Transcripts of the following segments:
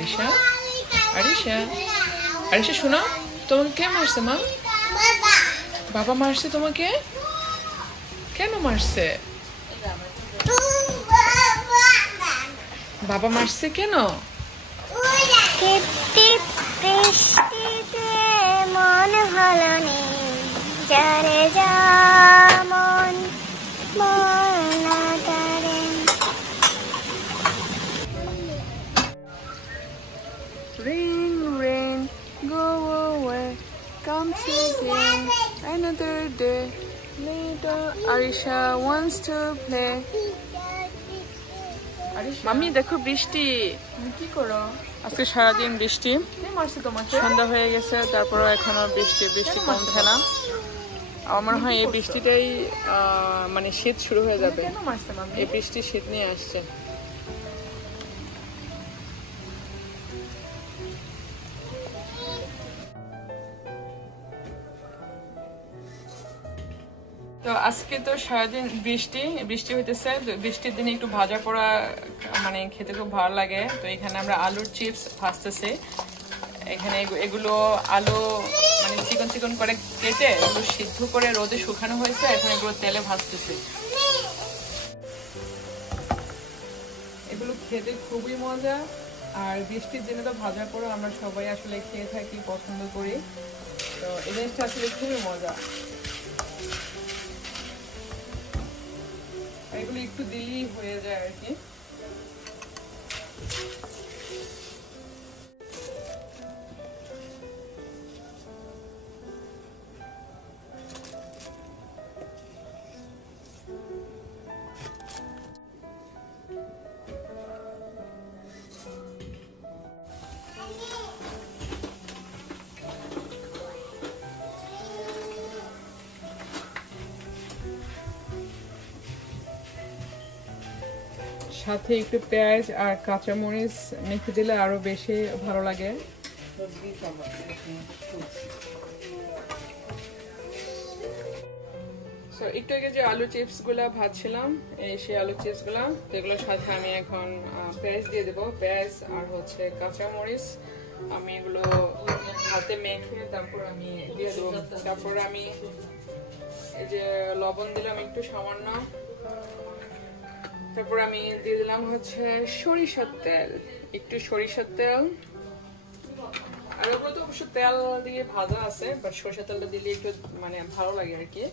আরিশা আরিশা আরিশা শোনো, তোমাকে কে মারছে মা? বাবা মারছে তোমাকে? কেন মারছে? বাবা মারছে কেন? মন ভালো নেই, যারে যেমন Rain, rain, go away, come again, another day. Little Arisha wants to play. Mummy দেখো বৃষ্টি, তুমি কি করো? আজকে সারাদিন বৃষ্টি, সন্ধ্যা হয়ে গেছে, তারপরে এখনো বৃষ্টি কমছে না। আমার মনে হয় এই বৃষ্টিটাই মানে শীত শুরু হয়ে যাবে। এই বৃষ্টি শীত নিয়ে আসছে। তো আজকে তো সারাদিন বৃষ্টি হইতেছে। বৃষ্টির দিনে একটু ভাজা পোড়া মানে খেতে খুব ভালো লাগে। তো এখানে আমরা আলুর চিপস ভাজতেছি। এখানে এগুলো আলু মানে চিকন চিকন করে কেটে এগুলো সিদ্ধ করে রোদে শুকানো হয়েছে, এখন এগুলো তেলে ভাজতেছি। এগুলো খেতে খুবই মজা, আর বৃষ্টির দিনে তো ভাজা পোড়া আমরা সবাই আসলে খেয়ে থাকি, পছন্দ করি। তো এই জিনিসটা আসলে খুবই মজা। এগুলো একটু দিলেই হয়ে যায় আর কি। সাথে একটু পেঁয়াজ আর কাঁচামরিচ মেখে দিলে আরো বেশি ভালো লাগে। একটু আগে যে আলু চিপস গুলা ভাজছিলাম, সেই আলু চিপস গুলা, এগুলোর সাথে আমি এখন পেঁয়াজ দিয়ে দেবো। পেঁয়াজ আর হচ্ছে কাঁচামরিচ আমি এগুলো হাতে মেখে তারপর আমি দিয়ে দেবো। তারপর আমি এই যে লবণ দিলাম একটু সামান্য, তারপর আমি দিয়ে দিলাম হচ্ছে সরিষার তেল, একটু সরিষার তেল। আর ওগুলো তো অবশ্য তেল দিয়ে ভাজা আছে, বাট সরিষার তেলটা দিলে একটু মানে ভালো লাগে আর কি।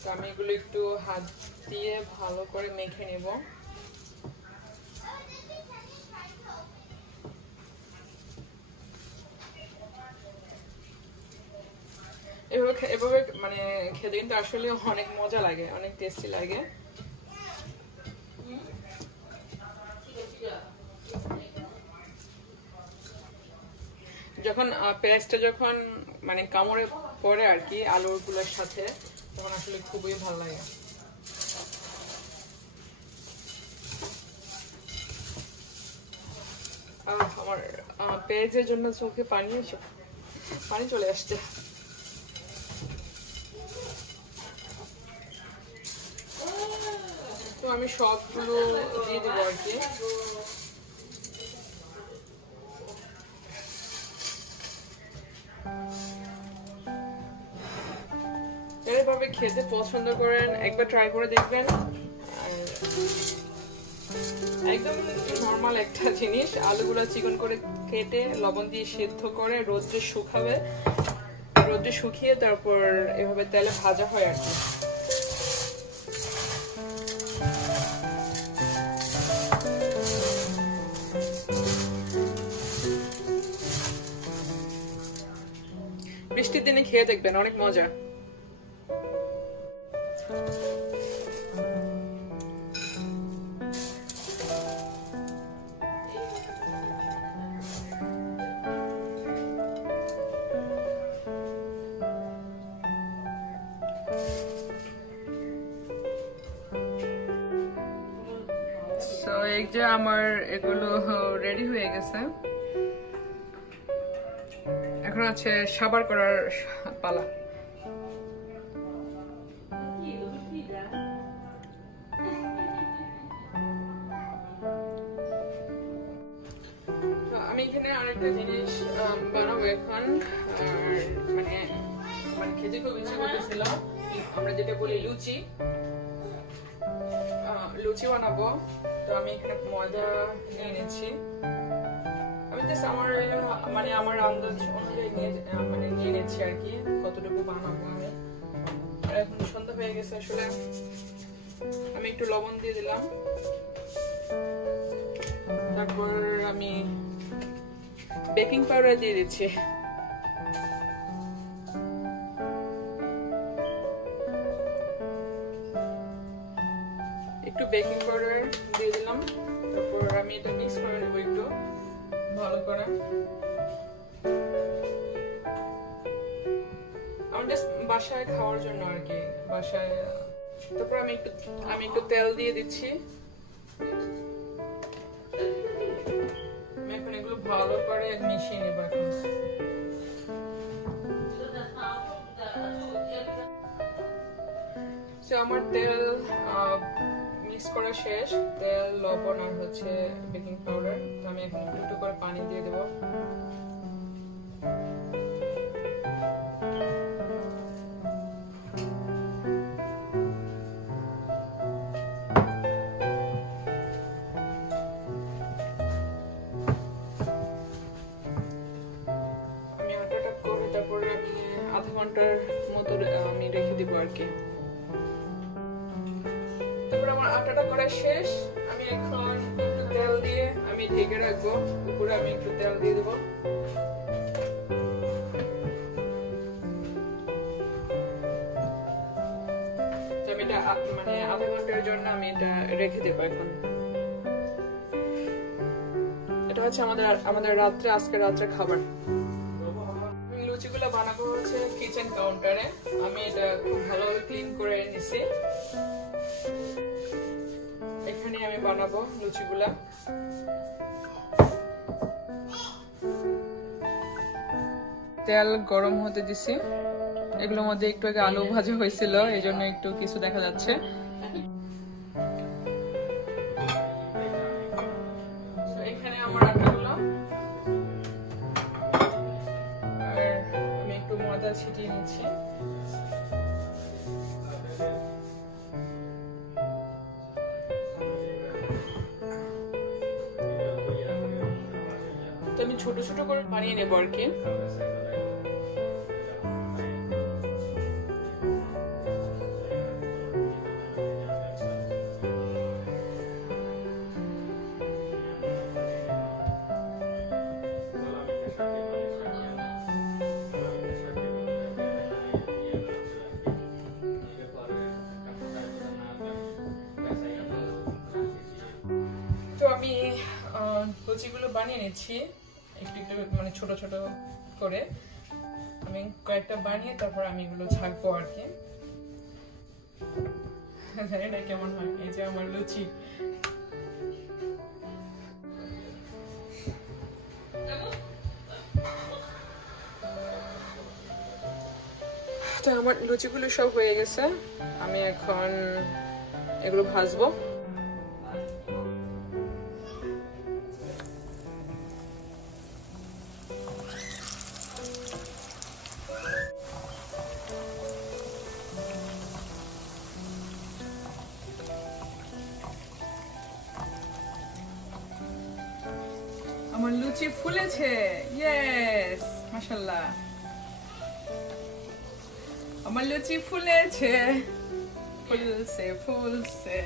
তো আমি এগুলো একটু হাত দিয়ে ভালো করে মেখে নেব। এভাবে মানে খেতে কিন্তু আসলে অনেক মজা লাগে, অনেক টেস্টি লাগে। যখন পেঁয়াজটা যখন মানে কামড়ে পড়ে আর কি আলুর গুলোর সাথে, তখন আসলে খুবই ভালো লাগে। আমার পেঁয়াজের জন্য চোখে পানি চলে আসছে। তো আমি সবগুলো দিয়ে দেবো আর কি। এভাবে খেতে পছন্দ করেন, একবার ট্রাই করে দেখবেন। একদম নরমাল একটা জিনিস, আলুগুলো চিকন করে কেটে লবণ দিয়ে সিদ্ধ করে রোদ্রে শুকাবে, রোদ্রে শুকিয়ে তারপর এভাবে তেলে ভাজা হয় আর কি। বৃষ্টির দিনে খেয়ে দেখবেন, অনেক মজা। এই যে আমার এগুলো রেডি হয়ে গেছে, এখন আছে সাবার করার পালা। একটা জিনিস বানাবো এখন, আর মানে মানে খেতে খুব ইচ্ছা করতেছিল। আমরা যেটা বলি লুচি, লুচি বানাবো। তো আমি এখানে ময়দা নিয়ে নিচ্ছি। আমি জাস্ট আমার মানে আমার আন্দাজ অনুযায়ী নিয়ে নিচ্ছি আর কি, কতটুকু বানাবো আমি। আর এখন সন্ধ্যা হয়ে গেছে আসলে, আমি একটু লবণ দিয়ে দিলাম। তারপর আমি বেকিং পাউডার দিয়ে দিচ্ছি। একটু বেকিং পাউডার দিয়ে দিলাম। তারপর আমি এটা মিক্স করে নেব একটু ভালো করে। আমি জাস্ট বাসায় খাওয়ার জন্য আর কি, বাসায়। তারপর আমি একটু তেল দিয়ে দিচ্ছি। আমি এখন এগুলো ভালো করে মিশিয়ে নেব এখন। আমার তেল মিক্স করা শেষ, তেল, লবণ আর হচ্ছে বেকিং পাউডার। তো আমি এখন একটু করে পানি দিয়ে দেবো। আমি আটাটা করে তারপরে আমি আধা ঘন্টার মতো আমি রেখে দিব আর কি। তারপর আমার আটাটা করা শেষ। আমি এখন একটু তেল দিয়ে আমি ঢেকে রাখবো। উপরে আমি একটু তেল দিয়ে দেবো। আমি এটা মানে আধা ঘন্টার জন্য আমি এটা রেখে দেবো এখন। এটা হচ্ছে আমাদের আজকে রাত্রে খাবার। লুচিগুলো বানাবো হচ্ছে কিচেন কাউন্টারে। আমি এটা খুব ভালোভাবে ক্লিন করে নিছি। এখানে আমি বানাবো লুচিগুলা। তেল গরম হতে দিছি। এগুলোর মধ্যে একটু আগে আলু ভাজা হয়েছিল, এই জন্য একটু কিছু দেখা যাচ্ছে। এখানে আমার আটাগুলো, আর আমি একটু ময়দা ছিটিয়ে নিচ্ছি। তো আমি ছোট ছোট করে বানিয়ে নেবো আর কি। তো আমি লুচিগুলো বানিয়ে নিচ্ছি একটু একটু, মানে ছোট ছোট করে। আমি কয়েকটা বানিয়ে তারপর আমি এগুলো ছাড়বো আর কি। জানি না কেমন হয়। এই যে আমার লুচি। তো আমার লুচিগুলো সব হয়ে গেছে। আমি এখন এগুলো ভাজবো। আমার লুচি ফুলেছে, ইয়েস, মাশাআল্লাহ। আমার লুচি ফুলেছে, ফুলছে।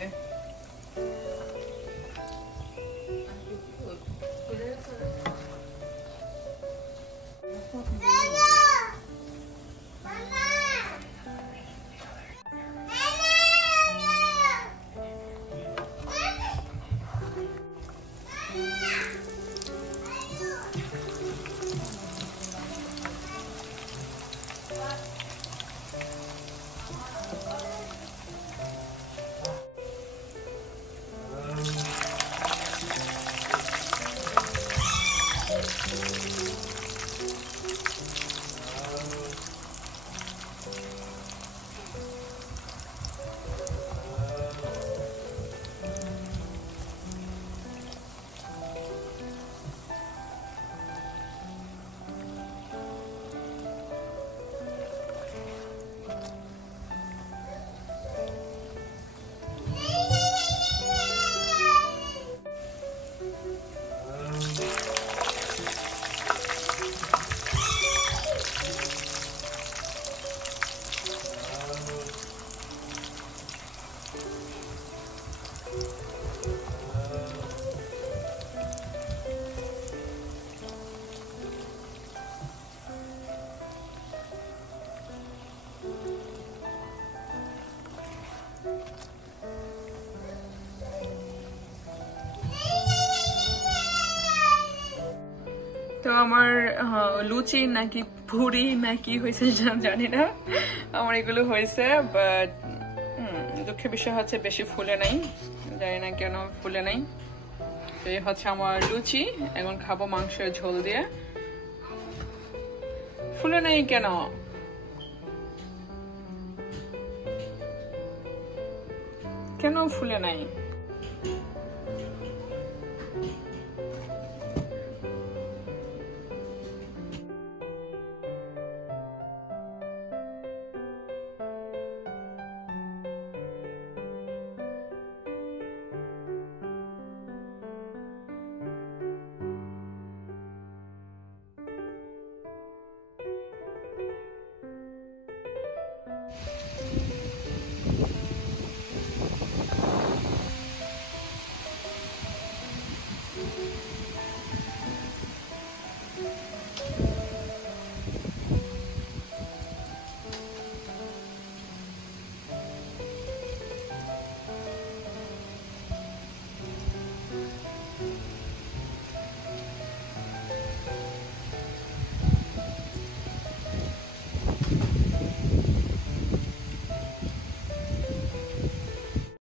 আমার লুচি নাকি পুরি নাকি হয়েছে জানি না, আমার এগুলো হয়েছে। বাট দুঃখের বিষয় হচ্ছে বেশি ফুলে নাই, জানি না কেন ফুলে নাই। তো এই হচ্ছে আমার লুচি, এখন খাবো মাংসের ঝোল দিয়ে। ফুলে নাই কেন? কেন ফুলে নাই?